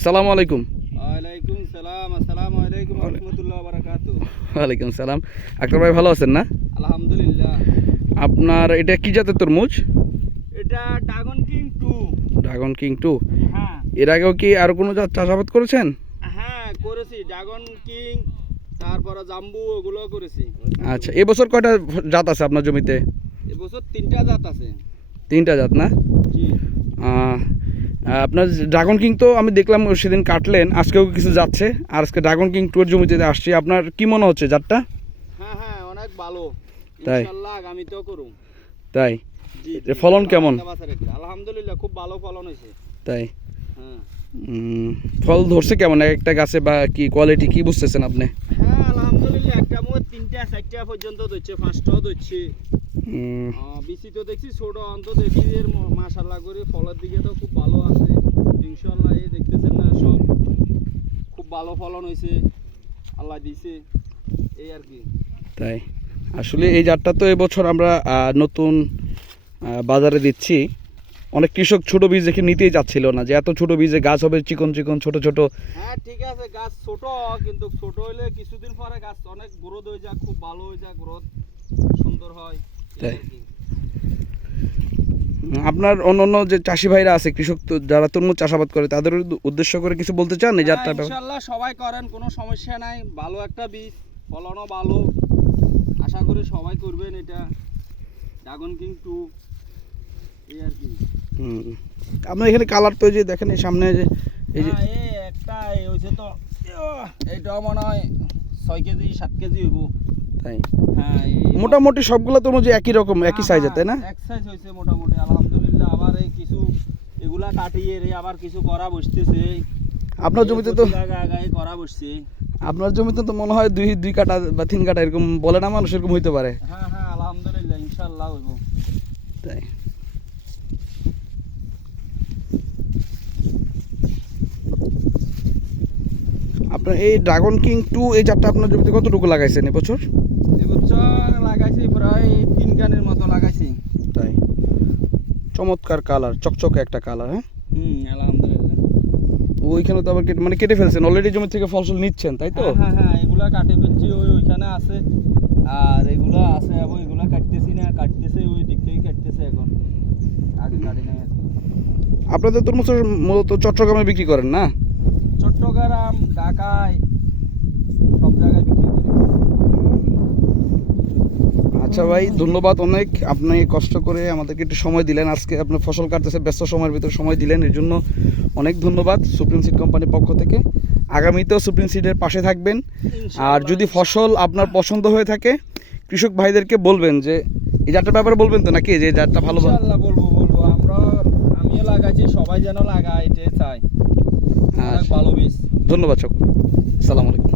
আসসালামু আলাইকুম। ওয়ালাইকুম সালাম। আসসালামু আলাইকুম ওয়া রাহমাতুল্লাহি ওয়া বারাকাতুহু। ওয়ালাইকুম সালাম। আক্তার ভাই ভালো আছেন না? আলহামদুলিল্লাহ। আপনার এটা কি জাতের তরমুজ? এটা ড্রাগন কিং 2। Dragon king 2। হ্যাঁ এর আগেও কি আর কোনো জাত চাষাবাদ করেছেন? হ্যাঁ করেছি, ড্রাগন কিং, তারপরে জাম্বু, ওগুলো করেছি। আচ্ছা, এবছর কয়টা জাত আছে আপনার জমিতে? এবছর 3টা জাত আছে। 3টা জাত না? জি। আহ, আপনার ড্রাগন কিং তো আমি দেখলাম সেদিন কাটলেন, আজকেও কিছু যাচ্ছে, আর আজকে ড্রাগন কিং 2 এর জমিতে আসছি। আপনার কি মনে হচ্ছে জাতটা? হ্যাঁ হ্যাঁ অনেক ভালো, তাই? ইনশাআল্লাহ আগামী তো করুম। তাই? জি এর ফলন কেমন? আলহামদুলিল্লাহ খুব ভালো ফলন হয়েছে। তাই? হ্যাঁ ফল ধরছে কেমন এক একটা গাছে, বা কি কোয়ালিটি কি বুঝতেছেন আপনি? হ্যাঁ আলহামদুলিল্লাহ, একটা মোট 3টা 4টা পর্যন্ত ধরছে, 5টাও ধরছে। বিসি তো দেখছি ছোট, অন্ত দেখি এর মাশাআল্লাহ করে ফলের দিকে তো খুব ভালো আছে ইনশাআল্লাহ। এই দেখতেছেন না, সব খুব ভালো ফলন হয়েছে, আল্লাহ দিছে, এই আর কি। তাই? আসলে এই জাতটা তো এবছর আমরা নতুন বাজারে দিচ্ছি। অনেক কৃষক ছোট বীজ দেখে নিতেই যাচ্ছিল না, যে এত ছোট বীজে গাছ হবে চিকন চিকন ছোট ছোট। হ্যাঁ ঠিক আছে, গাছ ছোট, কিন্তু ছোট হলে কিছুদিন পরে গাছ অনেক গ্রোথ হয়ে যায়, খুব ভালো হয়ে যায়, গ্রোথ সুন্দর হয়, এই তাই? আর কি। আপনার অন্য যে চাষি ভাইরা আছে, কৃষক তো যারা তরমুজ চাষাবাদ করে, তাদের উদ্দেশ্য করে কিছু বলতে চান এই জাতটা? ইনশাআল্লাহ সবাই করেন, কোনো সমস্যা নাই, ভালো একটা বীজ, ফলনও ভালো, আশা করি সবাই করবেন এটা, ড্রাগন কিং 2, এই আর কি। আপনার এখানে কালার তো যে দেখেন এই সামনে যে এই যে এই একটা হয়েছে তো, এইটাও মনে হয় 6 কেজি 7 কেজি হইব। তাই? হ্যাঁ মোটামুটি সবগুলো তরমুজ একই রকম, একই সাইজের, তাই না? এক সাইজ হয়েছে মোটামুটি আলহামদুলিল্লাহ। আবার এই কিছু এগুলা কাটিয়ে আবার কিছু করা বসতেছে। আপনার জমিতে তো আগায় করা বসছে। আপনার জমিতে তো মনে হয় দুই কাটা বা 3 কাটা এরকম বলে না মানুষ, এরকম হইতে পারে। হ্যাঁ হ্যাঁ আলহামদুলিল্লাহ ইনশাআল্লাহ হইব। তাই? আপনার এই ড্রাগন কিং 2 এই জাতটা আপনার জমিতে কতটুকু লাগাইছেন এবছর? এবছর লাগাইছি প্রায় 3 কানের মতো লাগাইছি। তাই? চমৎকার কালার, চকচকে একটা কালার। হ্যাঁ আলহামদুলিল্লাহ। ওইখানে তো আবার কেটে ফেলছেন অলরেডি, জমি থেকে ফসল নিচ্ছেন, তাই তো? হ্যাঁ হ্যাঁ এগুলা কাটে ফেলছি, ওইখানে আছে, আর এগুলো আছে, এবং এগুলা কাটতেছি না, কাটতেছে ওই দিক থেকে কাটতেছে এখন, আগে কাটি নাই আর কি। আপনাদের তরমুজ মূলত চট্টগ্রামে বিক্রি করেন না? চট্টগ্রাম, ঢাকায়, সব জায়গায় বিক্রি করি। আচ্ছা ভাই, ধন্যবাদ অনেক, আপনি কষ্ট করে আমাদেরকে একটু সময় দিলেন, আজকে আপনার ফসল কাটতেছে, ব্যস্ত সময়ের ভিতরে সময় দিলেন, এর জন্য অনেক ধন্যবাদ সুপ্রিম সিড কোম্পানির পক্ষ থেকে। আগামীতেও সুপ্রিম সিডের পাশে থাকবেন, আর যদি ফসল আপনার পছন্দ হয়ে থাকে কৃষক ভাইদেরকে বলবেন যে এই জাতটার ব্যাপারে বলবেন তো নাকি, যে জাতটা ভালো। ইনশাআল্লাহ বলবো, আমিও লাগাইছি, সবাই যেন লাগায় এটাই চাই, অনেক ভালো বীজ। ধন্যবাদ সকল। আসসালামু আলাইকুম।